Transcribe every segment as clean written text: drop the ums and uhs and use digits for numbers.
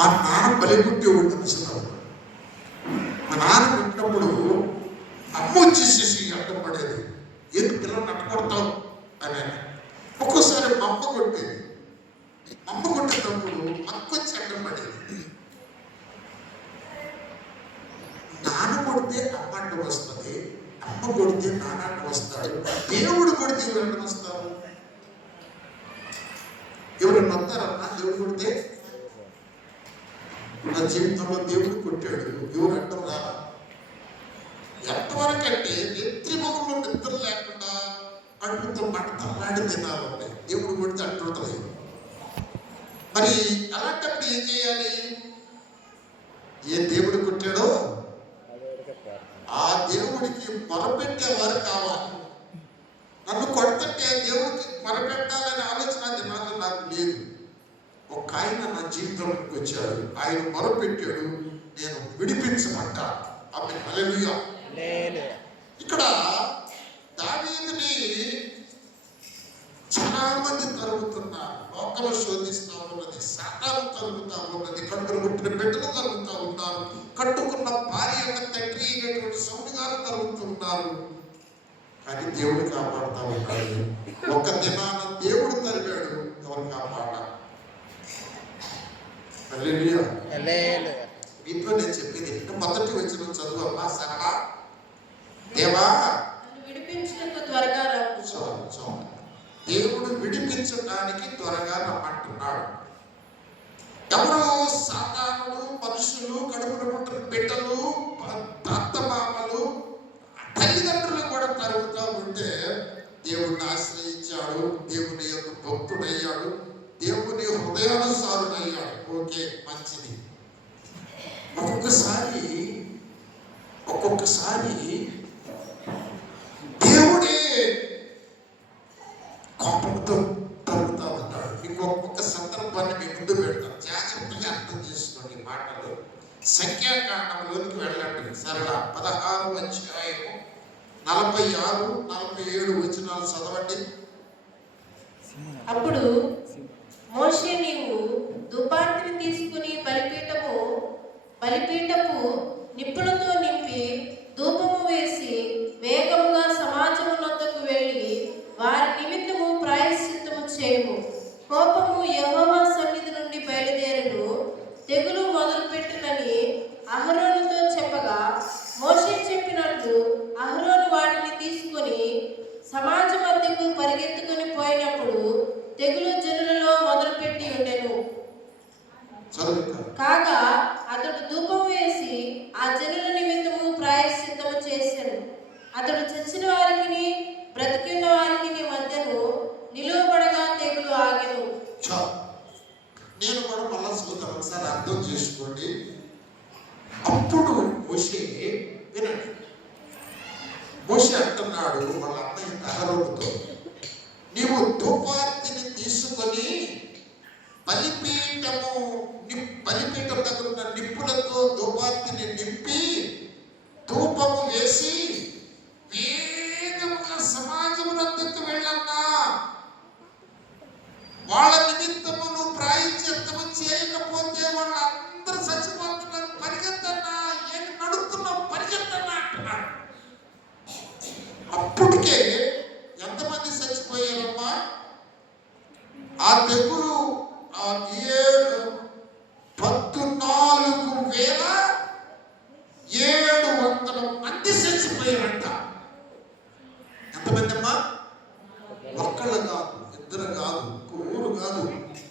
మా నాన్న బలిపుట్టేవాడు అసలు. మా నాన్న పుట్టినప్పుడు అమ్మ వచ్చేసేసి అడ్డం పడేది. ఏది పిల్లల్ని అడ్డపడతావు అని. ఒక్కోసారి మా అమ్మ కొట్టేది. అమ్మ కొట్టేటప్పుడు అక్క వచ్చి అడ్డం పడేది. నాన్న కొడితే అమ్మ అడ్డం వస్తుంది, అమ్మ కొడితే నాన్న అడ్డం వస్తాడు. దేవుడు కొడితే ఎవరు అడ్డం వస్తారు? ఎవరైనా వస్తారన్నా? దేవుడు కొడితే నా జీవితంలో దేవుడు కొట్టాడు, ఎవరు అడ్డం రాలా. ఎంతవరకు అంటే నెత్తి ముఖంలో నిద్ర లేకుండా అడుగుతో మాట తల్లాడి తినాలంటే దేవుడు కొడితే అంటుంటుంది. మరి అలాంటప్పుడు ఏం చేయాలి? ఏ దేవుడు కొట్టాడో ఆ దేవుడికి మొరపెట్టేవారు కావాలి. నన్ను కొడుతుంటే దేవుడికి మొరపెట్టాలనే ఆలోచన నాకు లేదు. ఒక ఆయన నా జీవితంలోకి వచ్చాడు, ఆయన మొరపెట్టాడు, నేను విడిపించమంటా. ఆమేన్, హల్లెలూయా. ఇక్కడ దావీదుని చాలా మంది తరుగుతున్నారు, లోకలు శోధిస్తూ ఉన్నది, సాతాను తరుగుతూ ఉన్నది, కడుపులు పుట్టిన బిడ్డలు తరుగుతూ ఉన్నారు, కట్టుకున్న భార్య యొక్క తండ్రి అయినటువంటి సౌలు గారు తరుగుతున్నారు. కానీ దేవుడు కాపాడుతూ ఉన్నాడు. ఒక దినాన దేవుడు తరిగాడు, ఎవరు కాపాడా? హల్లెలూయా. మీతో నేను చెప్పింది మొదటి వచ్చిన చదువు అమ్మా. సరళ, దేవా దేవుడు విడిపించడానికి త్వరగా రమ్మంటున్నాడు. ఎవరు? సాతానుడు, మనుషులు, కడుపున పుట్టిన బిడ్డలు, అత్తమామలు, తల్లిదండ్రులు కూడా తరుగుతూ ఉంటే దేవుడిని ఆశ్రయించాడు, దేవుని యొక్క భక్తుడయ్యాడు, దేవుని హృదయానుసారుడయ్యాడు. ఓకే, మంచిది. ఒక్కొక్కసారి దేవుడే కోపంతో తరుగుతూ ఉంటాడు. మీకు ఒక్కొక్క సందర్భాన్ని మీ ముందు పెడతాను, జాగ్రత్తగా అర్థం చేసుకోండి మాటలు. సంఖ్యాకాండంలోనికి వెళ్ళండి. సరళ 16వ అధ్యాయము 46, 47 వచనాలు చదవండి. అప్పుడు మోషే, నీవు ధూపార్తిని తీసుకుని బలిపీఠపు నిప్పులతో నింపి ధూపము వేసి వేగముగా సమాజము నొద్దకు వెళ్ళి వారి నిమిత్తము ప్రాయశ్చిత్తము చేయము. కోపము యెహోవా సన్నిధి నుండి బయలుదేరును, తెగులు మొదలుపెట్టునని అహరోనుతో చెప్పగా, మోషే చెప్పినట్లు అహరోను వాటిని తీసుకొని సమాజ మధ్యకు పరిగెత్తుకుని పోయినప్పుడు తెగులు జనులలో మొదలుపెట్టి ఉండెను. కాగా అతడు ధూపం వేసి ఆ జనుల నిమిత్తము ప్రాయశ్చిత్తము చేశాడు. అతడు చచ్చిన వారికి బ్రతికిన వారికి మధ్యను నిలువబడగా తెగులు ఆగెను. నేను కూడా మళ్ళా చూద్దాం, ఒకసారి అర్థం చేసుకోండి. అప్పుడు మోషే, వినండి, మోషే అంటున్నాడు వాళ్ళ అన్నయ్య అహరోనుతో, నీవు ధూపార్తిని తీసుకొని బలిపీఠం దగ్గర ఉన్న నిప్పులతో ధూపార్తిని నింపి ధూపము వేసి వేగముగా సమాజమునందుకు వెళ్ళన్నా, వాళ్ళ నిమిత్తము నువ్వు ప్రాయశ్చిత్తము చేయకపోతే వాళ్ళందరూ చచ్చిపోతున్నారు, పరిగెత్తన్నా, ఏం నడుస్తున్నావు, పరిగెత్తన్నా అంటున్నాడు. అప్పటికే ఎంతమంది చచ్చిపోయారమ్మా? ఆ తెగులు 14,700 మంది చచ్చిపోయారంట. ఎంతమంది అమ్మా? ఒక్కళ్ళు కాదు, ఇద్దరు కాదు, ఊరు కాదు,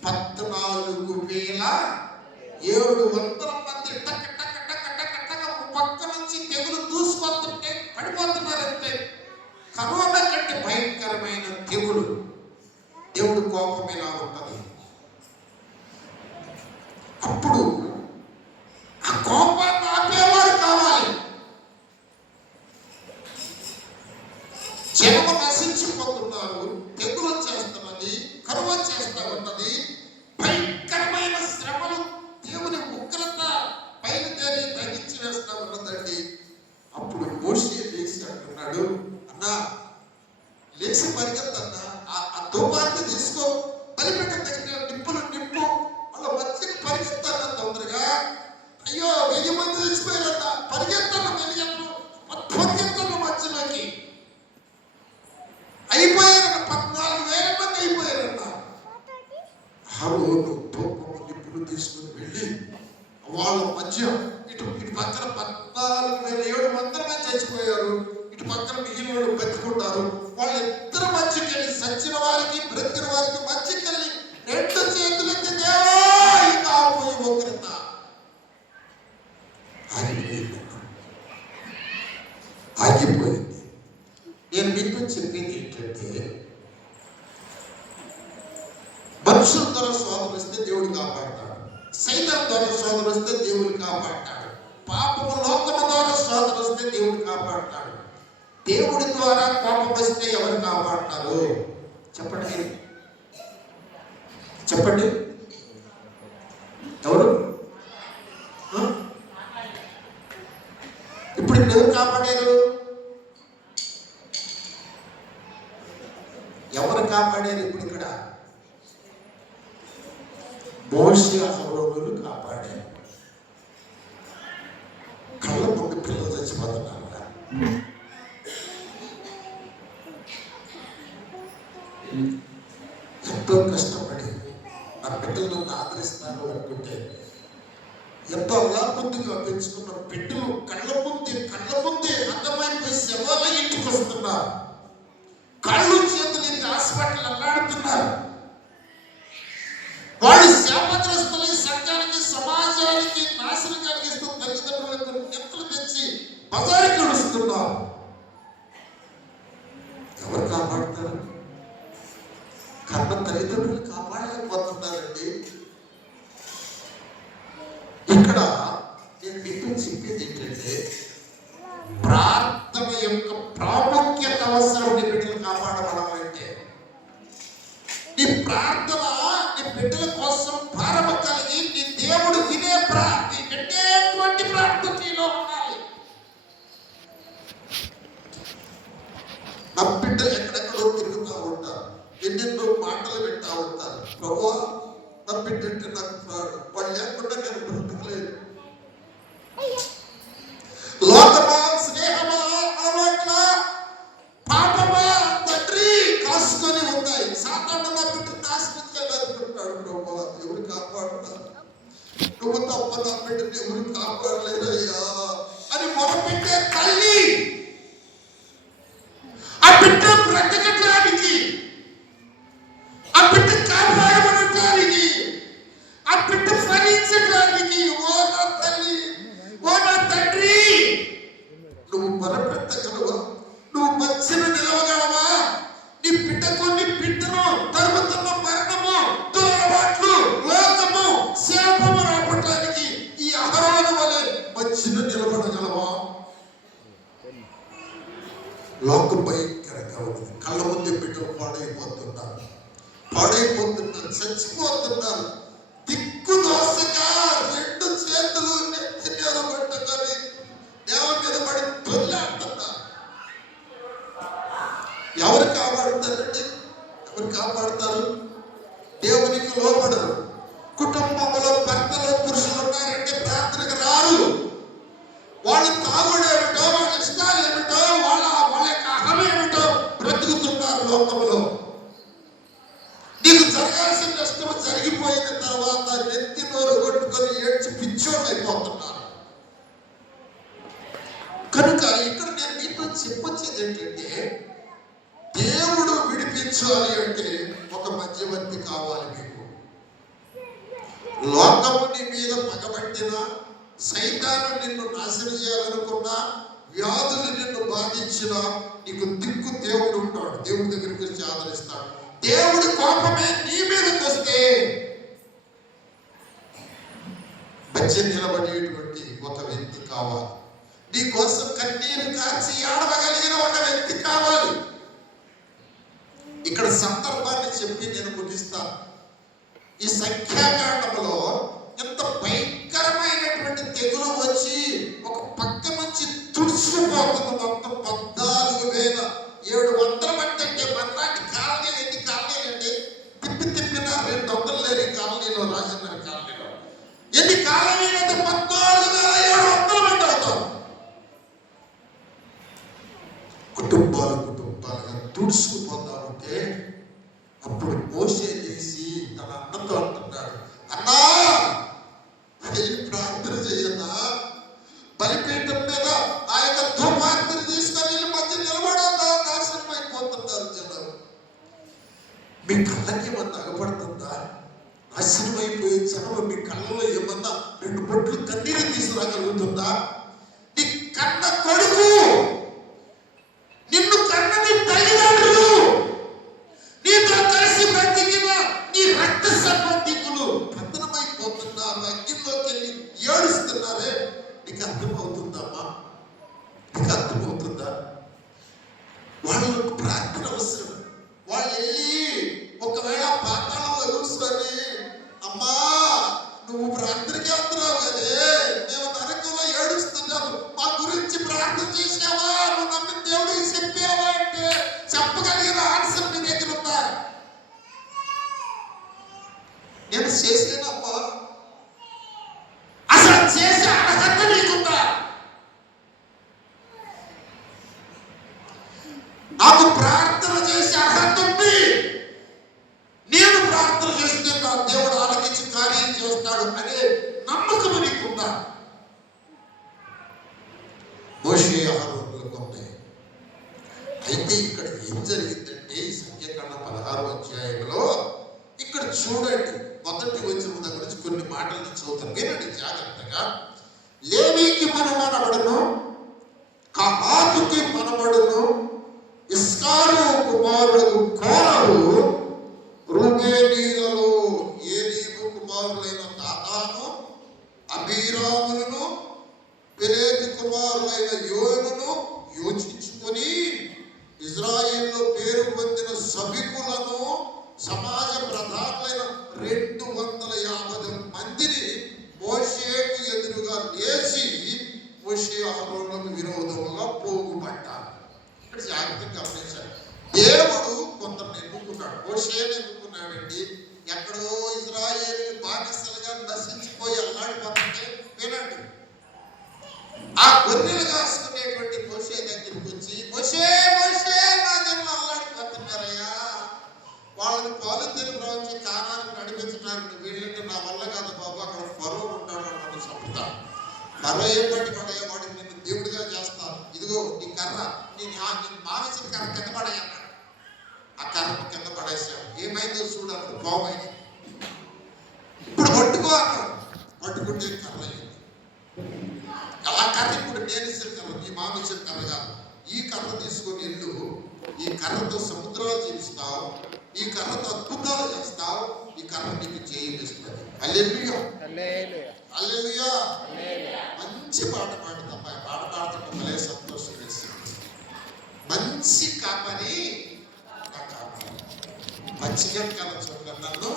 14,700 మంది టక్ టక్ టక్ టక్ టక్ పక్క నుంచి తెగులు దూసుకొస్తుంటే పడిపోతున్నారంటే. కరోనా కంటే భయంకరమైన తెగులు. దేవుడు కోపం ఇలా ఉంటుంది. అప్పుడు ఆ కోపాన్ని ఆపేవారు కావాలి. జనము నశించిపోతున్నారు, తెగులు వచ్చేస్తున్నది, కరువు వచ్చేస్తా ఉన్నది, భయంకరమైన శ్రమలు, దేవుని ఉగ్రత బయలుదేరి తగ్గించి వేస్తా ఉన్నదండి. అప్పుడు మోషే లేచి అంటున్నాడు, అన్నా లేచి పరిగెత్తన్నా, ఆ ధూపాన్ని తీసుకో, బలిపీఠం హరోను ధూపము నిప్పులు తీసుకుని వెళ్ళి వాళ్ళ మధ్య ఇటు ఇటు పక్కన 14,700 మంది చచ్చిపోయారు, ఇటు పక్కన మిగిలిన వాళ్ళు బతికున్నారు. వాళ్ళిద్దరి మధ్యకి వెళ్ళి చచ్చిన వారికి బ్రతికిన వారికి మధ్యకి వెళ్ళి 2 చేతులు ఎత్తి దేవా ఇంకా ఆపోయి ఉగ్రత ఆగిపోయింది. నేను మీతో చెప్పింది ఏంటంటే, మనుషుల ద్వారా శోధన వస్తే దేవుడు కాపాడతాడు, సైతం ద్వారా శోధన వస్తే దేవుడు కాపాడతాడు, పాపము లోకము ద్వారా శోధన వస్తే దేవుడు కాపాడతాడు. దేవుడి ద్వారా కోపం వస్తే ఎవరు కాపాడతారు చెప్పండి, చెప్పండి ఎవరు? ఇప్పుడు ఎవరు కాపాడారు? ఎవరు కాపాడారు? ఇప్పుడు ఇక్కడ మోషే అహరోనులు కాపాడారు. కళ్ళ ముందు పిల్లలు చచ్చిపోతున్నారు. ఎంతో కష్టపడి నా బిడ్డలు నన్ను ఆదరిస్తారు అనుకుంటే ఎంతో అల్లాబుద్ధిగా పెంచుకున్న బిడ్డలు కళ్ళ ముందే అందమైపోయి శవాల ఇంటికి వస్తున్నారు. కళ్ళు చేతులు హాస్పిటల్ అల్లాడుతున్నారు. వాళ్ళు శాపగ్రస్తులై సంఘానికి సమాజానికి నాశనం కలిగిస్తూ తల్లిదండ్రులకు నెప్పులు తెచ్చి బజారుకి నడుస్తున్నారు. ఎవరు కాపాడుతారు? కన్న తల్లిదండ్రులు కాపాడలేకపోతున్నారండి. ఇక్కడ నేను మీకు చెప్పేది ఏంటంటే, ప్రార్థన యొక్క ప్రాముఖ్యత అవసరం. నీ బిడ్డలు కాపాడబడాలంటే నీ ప్రార్థన నీ బిడ్డల కోసం భారమ కలిగి నీ దేవుడు వినేటువంటి ప్రార్థన నీలో ఉండాలి. నా బిడ్డలు ఎక్కడెక్కడో తిరుగుతూ ఉంటారు, ఎన్నెన్నో మాటలు వింటూ ఉంటారు. ప్రభువా నా బిడ్డ అంటే నాకు వాళ్ళు లేకుండా నేను బ్రతకలేదు. లోకమా, స్నేహమా, అలవాట్ల, పాపమా తండ్రి కాసుకొని ఉన్నాయి. సాతాను నా బిడ్డ నాశనం చేయాలనుకుంటాడు. ప్రభువా ఎవరు కాపాడుతారు? నువ్వు తప్ప నా బిడ్డని ఎవరు కాపాడలేదయ్యా అని మొదలుపెట్టే తల్లి ఆ బిడ్డ బ్రతకటానికి, ఆ బిడ్డ కాపాడబడటానికి, ఆ బిడ్డ ఫలించడానికి, ఓ నా తల్లి, ఓ నా తండ్రి, నువ్వు మొరపెట్టగలవా? నువ్వు మధ్యన నిలవగలవా? నీ బిడ్డను తరుముతున్న మరణము, దురలవాట్లు, లోకము, శాపము రాపటానికి ఈ అహరోను వలె మధ్యన నిలబడగలవా? లోకం భయంకరంగా ఉంది. కళ్ళ ముందే బిడ్డలు పాడైపోతున్నారు, చచ్చిపోతున్నారు. దిక్కు దోసగా 2 చేతులు నెత్తి మీద పట్టుకొని దేవ మీద పడి తొల్లాడుతున్నారు. ఎవరు కాపాడుతారండి? ఎవరు కాపాడుతారు? దేవునికి లోపడరు. కుటుంబంలో భర్తలు పురుషులు ఉన్నారంటే ప్రార్థనకు రారు. వాళ్ళు తాగుడేమిటో, వాళ్ళ ఇష్టాలు ఏమిటో, వాళ్ళ యొక్క అహమేమిటో బ్రతుకుతున్నారు లోకంలో. నీకు జరగాల్సిన నష్టం జరిగిపోయిన తర్వాత నెత్తి నోరు కొట్టుకొని ఏడ్చి పిచ్చోళ్ళు అయిపోతున్నారు. కనుక ఇక్కడ నేను మీతో చెప్పొచ్చేది ఏంటంటే, దేవుడు విడిపించాలి అంటే ఒక మధ్యవర్తి కావాలి మీకు. లోకము నీ మీద పగబట్టినా, సైతాను నిన్ను నాశనం చేయాలనుకున్నా, వ్యాధులు నిన్ను బాధించినా నీకు దిక్కు దేవుడు ఉంటాడు. దేవుడి దగ్గరికి వచ్చి ఆదరిస్తాడు. దేవుడి కోపమే నీ మీదకి వస్తే మధ్య నిలబడేటువంటి ఒక వ్యక్తి కావాలి. నీ కోసం కన్నీరు కాచి ఆడవగలిగిన ఒక వ్యక్తి కావాలి. ఇక్కడ సందర్భాన్ని చెప్పి నేను ముగిస్తాను. ఈ సంఖ్యాకాండంలో ఎంత భయంకరమైనటువంటి తెగులు వచ్చి ఒక పక్క నుంచి తుడుచుకుపోతుంది. మొత్తం 14,700 మంది అంటే మనలాంటి కాలనీలు ఎన్ని కాలనీలండి? తిప్పినా 200 లేని కాలనీలో, రాజన్నర కాలనీలో ఎన్ని కాలనీలు అంటే 14,700 మంది అవుతాం. కుటుంబాలుగా తుడుచుకుపోతా ఉంటే అప్పుడు మోషే చేసి తన అన్నతో అంటున్నాడు, అన్నా వెళ్ళి ప్రార్థన చేయన్నా, బలిపీఠం మీద ఆ యొక్క ధూపార్తిని తీసుకొని వెళ్ళి మధ్య నిలబడన్నా, నాశనం అయిపోతున్నారు జనం. మీ కళ్ళకి ఏమన్నా అగపడుతుందా? నాశనం అయిపోయే జనం మీ కళ్ళలో ఏమన్నా 2 బొట్లు కన్నీరు తీసుకురాగలుగుతుందా? నీ కన్న కొడుకు, నిన్ను కన్నని తల్లిదండ్రులు, నీతో కలిసి బ్రతికిన నీ రక్త సంబంధికులు పతనమైపోతున్నారు, అగ్గిలోకి వెళ్ళి ఏడుస్తున్నారే. నీకు అర్థమవుతుందమ్మా? నీకు అర్థమవుతుందా? వాళ్ళకు ప్రార్థన అవసరం. వాళ్ళు వెళ్ళి ఒకవేళ పాతాళంలో కూర్చొని, అమ్మా నువ్వు ప్రార్థనకి వస్తున్నావు కదే, మేము నరకంలో ఏడుస్తున్నాము, మా గురించి ప్రార్థన చేసావా, నువ్వు నమ్మిన దేవుడికి చెప్పావా అంటే చెప్పగలిగిన ఆన్సర్ మీ దగ్గర ఉందా? నేను చేసేనమ్మా, అసలు చేసే అర్హత నీకుందా? నాకు ప్రార్థన చేసే అర్హత ఉంది, నేను ప్రార్థన చేస్తే నా దేవుడు ఆలకించి కార్యం చేస్తాడు అనే నమ్మకం నీకుందా? మోషే అహరోనులకు ఉన్నాయి. అయితే ఇక్కడ ఏం జరిగిందంటే ఈ సంఖ్యాకాండ 16వ అధ్యాయంలో ఇక్కడ చూడండి, మొదటి వచనం దగ్గర నుంచి కొన్ని మాటలను చదువుతాను, వినండి జాగ్రత్తగా. లేవీకి మనమడను, కహాతుకి మనమడను, ఇస్కారు కుమారుడు కోరహు, రూబేనీయులలో ఏలీము కుమారులైన దాతాను, అబీరాములను, పెలేతు కుమారులైన యోనును యోచించుకొని ఇజ్రాయేల్లో పేరు పొందిన సభికులను, సమాజ ప్రధానులైన 250 మందిని మోషేకు ఎదురుగా లేచి మోషే అహరోనులకు విరోధముగా పోగుపడ్డారు. ఇక్కడ జాగ్రత్తగా గమనించాలి. దేవుడు కొందరిని ఎన్నుకున్నాడు. మోషేని ఎన్నుకున్నాడండి. ఎక్కడో ఇజ్రాయేలు బానిసలుగా నశించిపోయి అల్లాడిపోతుంటే వినండి, ఆ గొర్రెలు కాసుకునేటువంటి మోషే దగ్గరికి వచ్చి, మోషే మోషే నా జన్మ అల్లాడిపోతున్నారయ్యా, వాళ్ళని పాలుతీరు ప్రవహించి కానానికి నడిపించడానికి వీళ్ళంటే నా వల్ల కాదు బాబు, అక్కడ ఫరో ఉంటాడు అన్నాడు, చంపుతాడు. ఫరో ఏం పట్టుకోడయ్యా, వాడికి నిన్ను దేవుడిగా చేస్తాను, ఇదిగో నీ కర్ర, నేను మావించిన కర్ర కింద పడేయన్నాడు. ఆ కర్ర కింద పడేసాడు. ఏమైందో చూడాలి, బాగుమైంది. ఇప్పుడు పట్టుకో అన్నాడు. పట్టుకుంటే కర్ర అయింది. ఆ కర్ర ఇప్పుడు నేను ఇచ్చిన కర్ర, నీ మామ ఇచ్చిన కర్ర కాదు. ఈ కర్ర తీసుకొని వెళ్ళు, ఈ కర్రతో సముద్రాలు జీవిస్తావు, ఈ కర్రతో అద్భుతాలు చేస్తావు, ఈ కర్ర నీకు చేయిస్తుంది. హల్లెలూయా, హల్లెలూయా. మంచి పాట పాడుతా, పాట పాడుతుంటే భలే సంతోషం వేస్తుంది. మంచి కాపరి నా కాపరి, మంచిగా కాల చోట్ల నన్ను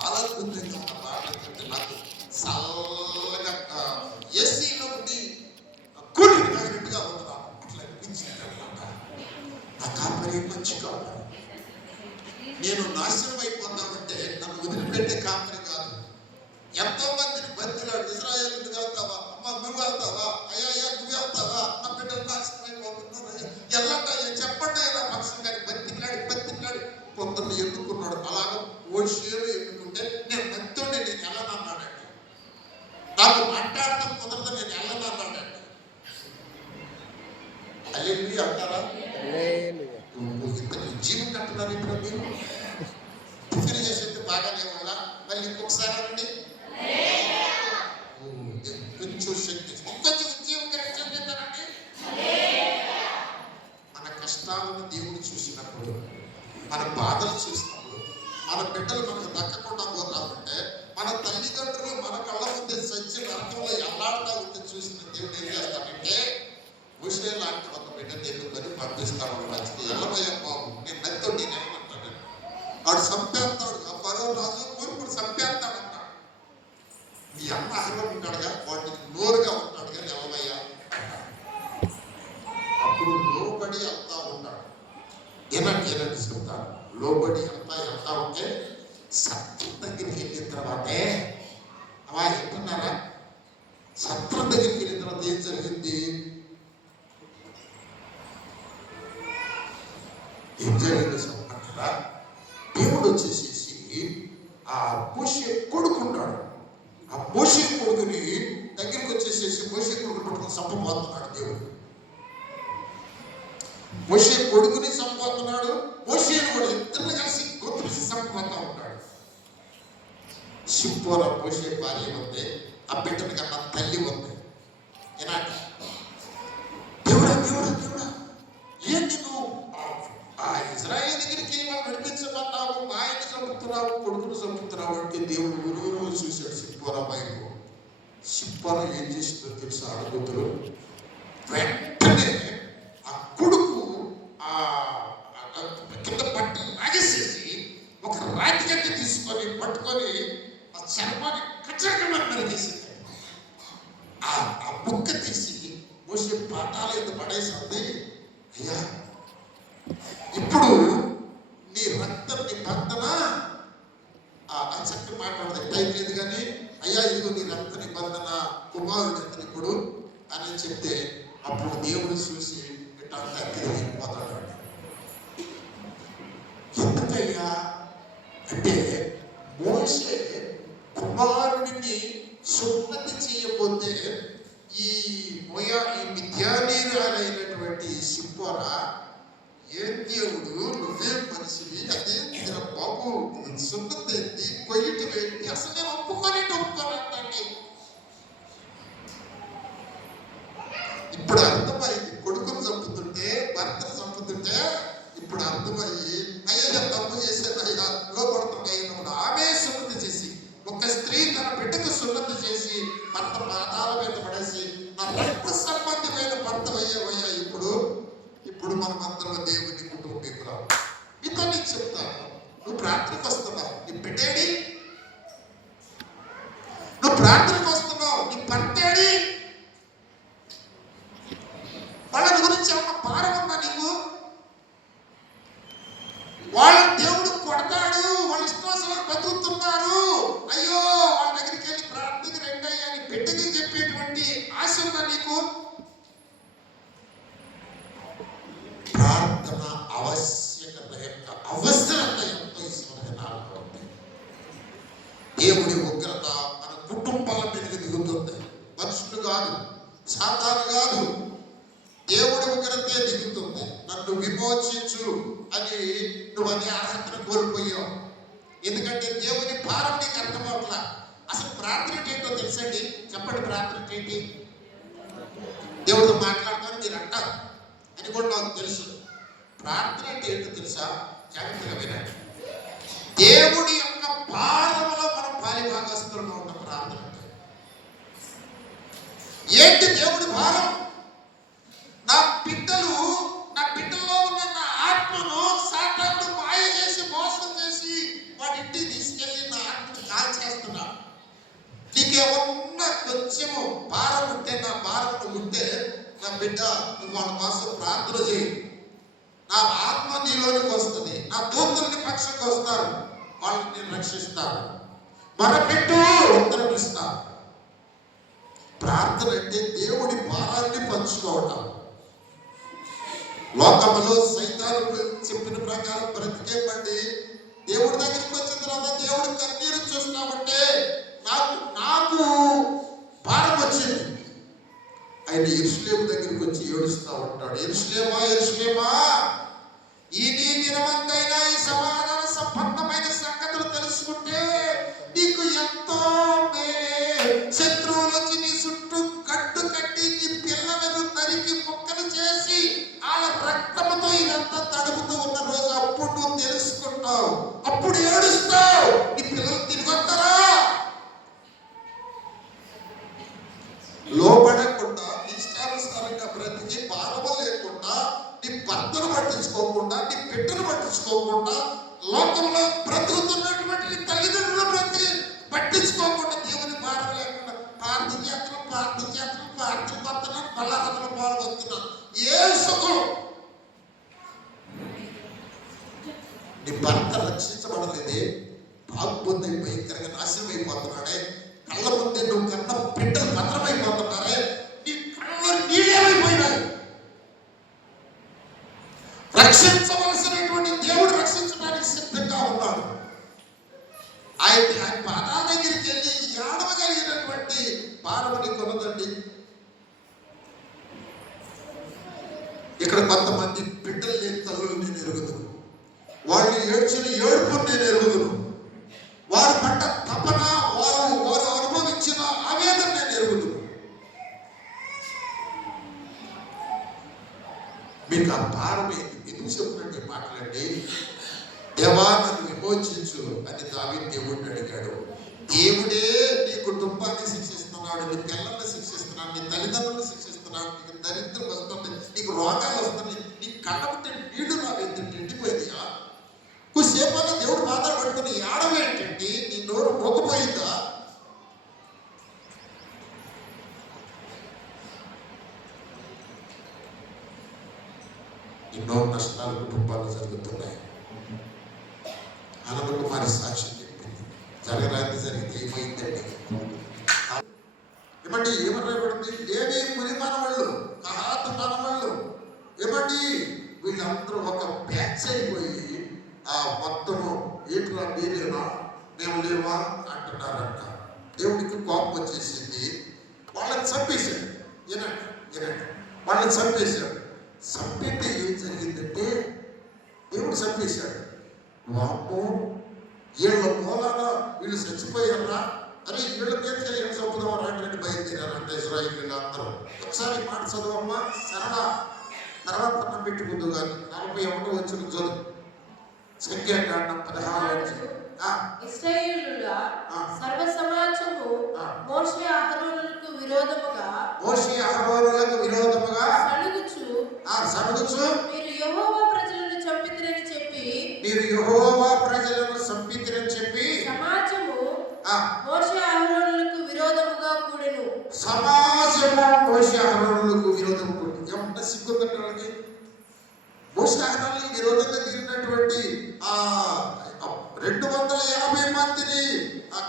చాలా అద్భుతంగా ఉన్న పాట అంటే నాకు చల్లగా ఏసీలో ఉండి కూలికి తగినట్టుగా ఉంది, అట్లా అనిపించింది అనమాట. నా కాపరి మంచి కాపరి. నేను నాశనం అయిపోతామంటే నన్ను వదిలిపెట్టే కాపరి కాదు. ఎంతో మందిని బంధువులాడు, ఇజ్రాయేల్ ఎందుకు వెళ్తావా, అమ్మ నువ్వు వెళ్తావా, అయ్యా నువ్వు వెళ్తావా, నా బిడ్డలు నాశనం అయిపోతున్నారు, ఎల్లంటయ్యా చెప్పండి అయినా పక్షం కానీ బతికిలాడి కొందరిని ఎన్నుకున్నాడు. అలాగా మోషేను ఎన్నుకుంటే నేను మంతోడే, నేను వెళ్ళనన్నాడండి. నాకు మాట్లాడటం కుదరదు, నేను వెళ్ళనన్నాడండి. హల్లెలూయా అంటారా? ఇంత జీవం అంటున్నారు ఇప్పుడు మీరు. టిఫిన్ చేసేది బాగానే వల్ల మళ్ళీ ఇంకొకసారి అనండి, కొంచెం శక్తి, ఇంకొంచెం ఉద్యోగం కరెక్ట్. మన కష్టాలను దేవుడు చూసినప్పుడు, మన బాధలు చూసినప్పుడు, మన బిడ్డలు మనకు దక్కకుండా పోతామంటే, మన తల్లిదండ్రులు మన కళ్ళ ముందే సచ్చి నరకంలో ఎల్లాడుతూ ఉంటే చూసిన దేవుడు ఏం చేస్తాడంటే, మోషే లాంటి ఒక బిడ్డను ఎన్నుకొని పంపిస్తాడు. మంచిది ఎల్లమయ్య బాబు, నేను నత్తో నేను ఏమంటాడు, వాడు చంపేస్తాడు. ఆ ఫరో రాజు కోరుకుడు చంపేస్తాడు అన్నాడు. మీ అన్న అహరోను ఉంటాడుగా, వాడిని నోరుగా ఉంటాడు కానీ ఎల్లమయ్య అప్పుడు లోబడి వెళ్తా ఉంటాడు. ఏనండి చెప్తాడు, లోబడి వెళ్తా ఉంటే సత్రం దగ్గరికి వెళ్ళిన తర్వాతే అలా చెప్తున్నారా, సత్రం దగ్గరికి వెళ్ళిన తర్వాత ఏం జరిగింది? ఏం జరిగింది చెప్పండి. చూసారా, దేవుడు వచ్చేసేసి ఆ మోషే కొడుకున్నాడు. ఆ మోషే కొడుకుని దగ్గరికి వచ్చేసేసి మోషే కొడుకుని పట్టుకుని చంపబోతున్నాడు దేవుడు. మోషే కొడుకుని చంపబోతున్నాడు, మోషేని కూడా ఇద్దరిని కలిసి గొంతుసి చంపబోతా ఉంటాడు. సిప్పోరా మోషే భార్య ఉంది, ఆ బిడ్డని కన్నా తల్లి ఉంది. ఏనాటి దేవుడా దేవుడా దేవుడా, ఏంటి నువ్వు ఆ ఇజ్రాయేల్ దగ్గరికి నడిపించమన్నావు, మా ఆయన్ని చంపుతున్నావు, కొడుకును చంపుతున్నావు అంటే దేవుడు ఊరు చూశాడు సిప్పోరా వైపు. సిప్పోరా ఏం చేసిందో తెలుసా అడుగుతులు, వెంటనే ఆ కొడుకు ఆ కింద పట్టి లాగేసేసి ఒక రాతి గట్టి తీసుకొని పట్టుకొని ఆ చర్మాన్ని కచ్చకమని నరికేసింది. ఆ బుక్క తీసి మోసే పాఠాలు ఎందుకు పడేసింది, అయ్యా ఇప్పుడు నీ రక్తం నిబంధన, ఆ చక్కని మాట్లాడదు టైం లేదు కానీ, అయ్యా ఇదిగో నీ రక్త నిబంధన కుమారుడు ఇప్పుడు అని చెప్తే అప్పుడు దేవుడు చూసి ఇట్లా వెళ్ళిపోతాడు. ఎందుకయ్యా అంటే మోషే కుమారుడిని సున్నతి చేయబోతే ఈ మిథ్యానీయురాలైనటువంటి సిప్పోరా, ఏ దేవుడు నువ్వే మనిషివి, అదే బాబు సున్నతి ఏంటి, కొయ్యిటి ఏంటి, అసలు నేను ఒప్పుకోనండి. ఇప్పుడు అర్థమైంది, కొడుకును చంపుతుంటే భర్తను చంపుతుంటే ఇప్పుడు అర్థమయ్యి, అయ్యా తప్పు చేశాను, అయ్యా లోపడుతున్నాయి. ఆమె సున్నతి చేసి, ఒక స్త్రీ తన బిడ్డకు సున్నతి చేసి భర్త పాదాల మీద పడేసి నా రక్త సంబంధమైన భర్త అయ్యావయ్యా. ఇప్పుడు మనం అందరం దేవుని కుటుంబీకురావు. మీతో నీకు చెప్తాను, నువ్వు ప్రార్థనకు వస్తున్నావు, నీ బిడ్డేడి, నువ్వు ప్రార్థనకు వస్తున్నావు, నీ భర్తేడి, వాళ్ళ గురించి ఏమన్నా భారం ఉందా నీకు? వాళ్ళ దేవుడు కొడతాడు, వాళ్ళ ఇష్టం బతుకుతున్నారు, అయ్యో వాళ్ళ దగ్గరికి వెళ్ళి ప్రార్థనకి రండి అని బిడ్డకి చెప్పేటువంటి ఆశ ఉందా నీకు? ప్రార్థన ఆవశ్యకత యొక్క అవసరత ఎంతో ఈ సమయాల్లో ఉంది. దేవుడి ఉగ్రత మన కుటుంబాల మీదకి దిగుతుంది, మనుషులు కాదు, సాతాను కాదు, దేవుడి ఉగ్రతే దిగుతుంది. నన్ను విమోచించు అని నువ్వు అనే అర్హతను కోల్పోయావు. ఎందుకంటే దేవుని భారం నీకు అర్థమవుట్లా. అసలు ప్రార్థన ఏంటో తెలుసండి, చెప్పండి. ప్రార్థన ఏంటి? దేవుడితో మాట్లాడతాను మీరు అంటారు అని కూడా నాకు తెలుసు. ప్రార్థన అంటే ఏంటో తెలుసా? జాగ్రత్తగా వినండి. దేవుడి యొక్క భారంలో మనం పాలిభాగస్తులుగా ఉన్న ప్రార్థన ఏంటి? దేవుడి భారం. నా బిడ్డల్లో ఉన్న నా ఆత్మను సాతానుడు మాయ చేసి మోసం చేసి వాడింటికి తీసుకెళ్ళి నా ఆత్మను కాల్చేస్తున్నా. నీకేమన్నా కొంచెము భారం ఉంటే, నా భారం ఉంటే, నా బిడ్డ నువ్వు వాళ్ళ కోసం ప్రార్థన చేయి, నా ఆత్మ నీలోనికి వస్తుంది, నా దూతల్ని పక్షంగా వస్తారు, వాళ్ళని నేను రక్షిస్తాను, మన పెట్టు ఉత్తరం ఇస్తాను. ప్రార్థన అంటే దేవుడి భారాన్ని పంచుకోవటం. లోకములో సైతాను చెప్పిన ప్రకారం బ్రతికేమండి. దేవుడి దగ్గరికి వచ్చిన తర్వాత దేవుడు కన్నీరు చూస్తామంటే నాకు భారం వచ్చింది. ఆయన యెరూషలేము దగ్గరికి వచ్చి ఏడుస్తా ఉంటాడు. యెరూషలేమా యెరూషలేమా, ఈ నీ దినమంతైనా ఈ సమాధాన సంబంధమైన సంగతులు తెలుసుకుంటే నీకు ఎంతో శత్రువులు వచ్చి నీ చుట్టూ కట్టు కట్టి నీ పిల్లలను నరికి ముక్కలు చేసి వాళ్ళ రక్తముతో ఇదంతా తడుపుతూ ఉన్న రోజు అప్పుడు నువ్వు తెలుసుకుంటావు, అప్పుడు ఏడుస్తావు. నీ పిల్లలు తిరిగి వస్తారా? లోపడకుండా ఇష్టానుసారంగా బ్రతికి భారము లేకుండా, నీ భర్తను పట్టించుకోకుండా, నీ బిడ్డను పట్టించుకోకుండా, లోకంలో బ్రతుకుతున్నటువంటి నీ తల్లిదండ్రుల బ్రతికి పట్టించుకోకుండా, దేవుని భారం లేకుండా ప్రార్థన కొత్తనాను బల్లారథంలో పాల్గొస్తున్నాను. ఏ సుఖం? నీ భర్త రక్షించబడలేదే, తాగుబోతే భయంకరంగా నాశనం అయిపోతున్నాడే, కళ్ళ ముందే నువ్వు కన్న బిడ్డలు భద్రమైపోతున్నారే, నీ కళ్ళు నీళ్ళేమైపోయినాయి. రక్షించవలసినటువంటి దేవుడు రక్షించడానికి ఆయన పాదాల దగ్గరికి వెళ్ళి ఏడవగలిగినటువంటి భారమని కొనదండి. ఇక్కడ కొంతమంది బిడ్డలు లేని తల్లులు నేను ఎరుగుదును, వాళ్ళు ఏడ్చిన ఏడుపును నేను ఎరుగుదును, వారు పడ్డ తపన, వారు అనుభవించిన ఆవేదన నేను ఎరుగుదును. మీకు ఆ భారం ఎందుకు చెప్తున్నట్టు మాటలండి? దేవా నన్ను విమోచించు అని దావీదు దేవుడిని అడిగాడు. దేవుడే నీ కుటుంబాన్ని శిక్షిస్తున్నాడు, నీ పిల్లల్ని శిక్షిస్తున్నాడు, నీ తల్లిదండ్రులను శిక్షిస్తున్నాడు, నీకు దరిద్రం వస్తుంది, నీకు రోగాలు వస్తున్నాయి, నీ కళ్ళబుట్టి నీళ్లు నాకు ఎందుకు నిండిపోయిందియా? కొద్దిసేపు దేవుడు బాధలు పట్టుకుని ఏడవేంటండి? నీ నోరు మొగ్గిపోయిందా? ఎన్నో నష్టాలు కుటుంబాలు జరుగుతున్నాయి. ఆనందకుమారి సాక్ష్యం చెప్పింది, జరగరాంది జరిగితే ఏమైందండి? ఏమండి ఏమని రాయబడింది? లేవి ముని మనవాళ్ళు, కహాతు మనవాళ్ళు, ఏమండి వీళ్ళందరూ ఒక బ్యాచ్ అయిపోయి ఆ మొత్తము ఏంట్రా మీరేనా మేము లేవా అంటున్నారంట. దేవుడికి కోపం వచ్చేసింది, వాళ్ళని చంపేశాడు. వినండి, వాళ్ళని చంపేశాడు. చంపితే ఏం జరిగిందంటే దేవుడు చంపేశాడు. వాము వీళ్ళ మూలాన వీళ్ళు చచ్చిపోయారా, అరే వీళ్ళ పేరుకి ఏం చంపుదాం రాండి బయలుదేరారంట ఇజ్రాయిల్ అందరూ. ఒకసారి మాట చదవమ్మా సరళ, తర్వాత అన్నం పెట్టుకుందు కానీ 41 వచ్చిన చదువు. సంఖ్యాకాండం 16 ఇశ్రాయేలుల సర్వ సమాజము మోషే అహరోనులకు విరోధముగా సణుగుచు మీరు యెహోవా ప్రజలను చంపితిరని చెప్పి సమాజము మోషే అహరోనులకు విరోధముగా కూడెను. ఏమన్నా సిగ్గుందంటే వాళ్ళకి? మోషే అహరోనులకు విరోధంగా తిరిగినటువంటి 250 మందిని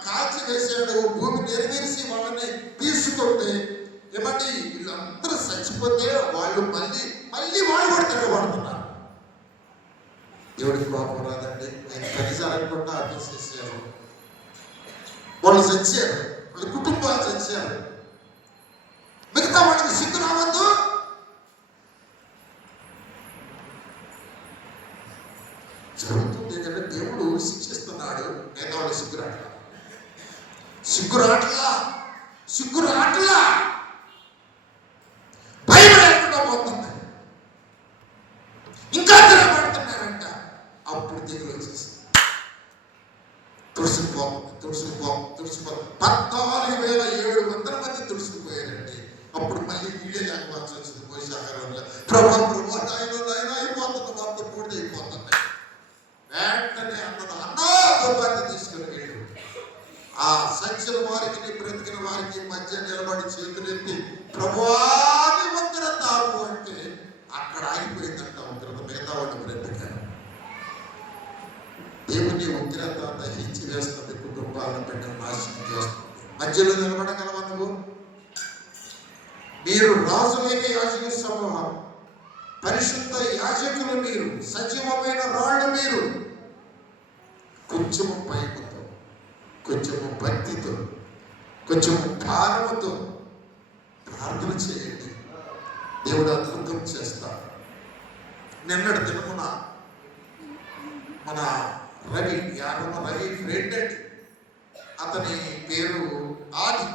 కాల్చి వేసాడు, భూమి నెరవేర్చి వాళ్ళని తీసుకుంటే ఏమంటే వీళ్ళందరూ చచ్చిపోతే వాళ్ళు మళ్ళీ వాళ్ళు కూడా తిరగబడుతున్నారు. దేవుడికి కోపం రాదండి? ఆయన కనీసాలనుకుంటా తీసేసారు. వాళ్ళు చచ్చారు, వాళ్ళ కుటుంబాలు చచ్చారు, మిగతా వాళ్ళకి సిగ్గు రావద్దు. జరుగుతుంది ఏంటంటే దేవుడు శిక్షిస్తున్నాడు, లేదా వాళ్ళు సిగ్గురాట్లా భయం లేకుండా పోతుంది, ఇంకా తిరగబడుతున్నారంట. అప్పుడు దిగులు వచ్చేసి తుడుచుకుపోతుంది. 14,700 మంది తుడుచుకుపోయారండి. అప్పుడు మళ్ళీ వీళ్ళే లేకపోవాల్సి వచ్చింది. పోషాహారంలో ప్రభా ఆయన అయిపోతుంది, మొత్తం పూర్తి అయిపోతుంది. వెంటనే అన్నో దుర్భాగ్యం తీసుకుని వెళ్ళు. ఆ సత్యుల వారికి బ్రతికిన వారికి మధ్య నిలబడి చేతులెత్తి ప్రభువాని ఉగ్రత ఆపు అంటే అక్కడ ఆగిపోయిందంట ఉగ్రత. మిగతా వాళ్ళు బ్రతికారు. దేవుని ఉగ్రత దహించి వేస్తుంది, కుటుంబాలను పెట్టిన నాశనం చేస్తుంది. మధ్యలో నిలబడగలవా నువ్వు? మీరు రాజులైన యాజక సమూహం, పరిశుద్ధ యాజకులు మీరు, సజీవమైన రాళ్ళు మీరు. కొంచెము భయముతో, కొంచెము భక్తితో, కొంచెము భారముతో ప్రార్థన చేయండి, దేవుడు అద్భుతం చేస్తాడు. నిన్నటి దినమున మన రవి ఫ్రెండ్ అండి, అతని పేరు ఆది.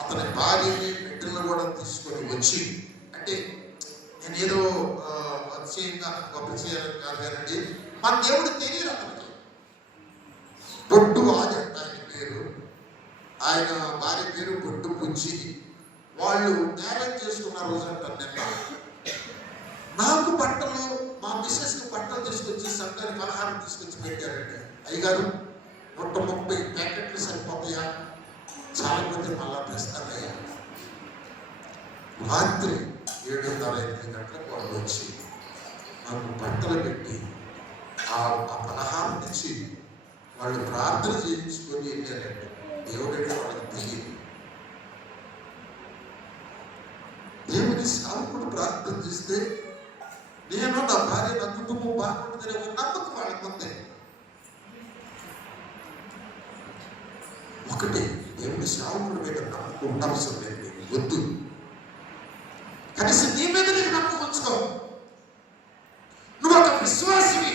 అతని భార్యని బిడ్డలను కూడా తీసుకొని వచ్చి, అంటే నేను ఏదో అతిశయంగా గొప్ప చేయాలని కాదు కానండి, మన దేవుడు తెలియదు అతనికి. బొడ్డు ఆది అంట ఆయన పేరు, ఆయన భార్య పేరు బొడ్డు బుజ్జి. వాళ్ళు మ్యారేజ్ చేసుకున్న రోజు అంటారు. నిన్న నాకు బట్టలు, మా మిస్సెస్కి బట్టలు తీసుకొచ్చి సంఘానికి పలహారం తీసుకొచ్చి పెట్టారండి. అయ్యగారు 130 ప్యాకెట్లు సరిపోతాయా? చాలా మంది మళ్ళా తెస్తానయ్యా. రాత్రి 7:30-8 గంటలకు వాళ్ళు వచ్చి నాకు బట్టలు పెట్టి ఆ పలహారం ఇచ్చి వాళ్ళు ప్రార్థన చేయించుకొని వెళ్ళారండి. దేవుడంటే వాళ్ళకి తెలియదు. దేవుని సాకుడు ప్రార్థన చేస్తే నేను, నా భార్య, నా కుటుంబం బాగుంటుందనే ఒక నమ్మకం వాళ్ళకు ఉంది. సేవకుడి మీద నమ్మకం ఉండవలసిన లేదు, వద్దు. కనీసం నీ మీద నీకు నమ్మకం ఉంచుకో. నువ్వు ఒక విశ్వాసివి.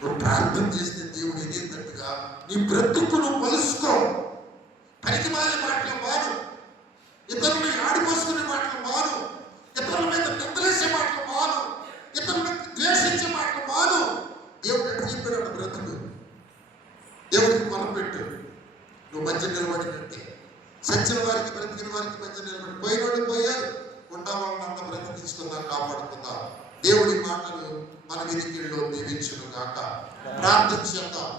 నువ్వు ప్రార్థన చేస్తే దేవుడు ఎదేంతట్టుగా నీ బ్రతుకును మలుసుకో. పనికి మారే మాటలు మాను, ఇతరులను ఆడిపోసుకునే మాటలు మాను, ఇతరుల మీద నిద్రేసే మాటలు మాను, ఇతరుల మీద ద్వేషించే మాటలు మాను. దేవుడు ఎట్లా చెప్పాడు బ్రతుకు. దేవుడికి మొరపెట్టు. నువ్వు మధ్య నిలబడినట్టే. సచ్చిన వారికి బ్రతికిన వారికి మధ్య నిలబడి, పోయినోళ్ళు పోయారు, ఉన్న వాళ్ళని అంతా బ్రతికించుకుందాం, కాపాడుకుందాం. దేవుడి మాటలు మన వినికిడిలో దీవించును గాక. ప్రార్థన చేద్దాం.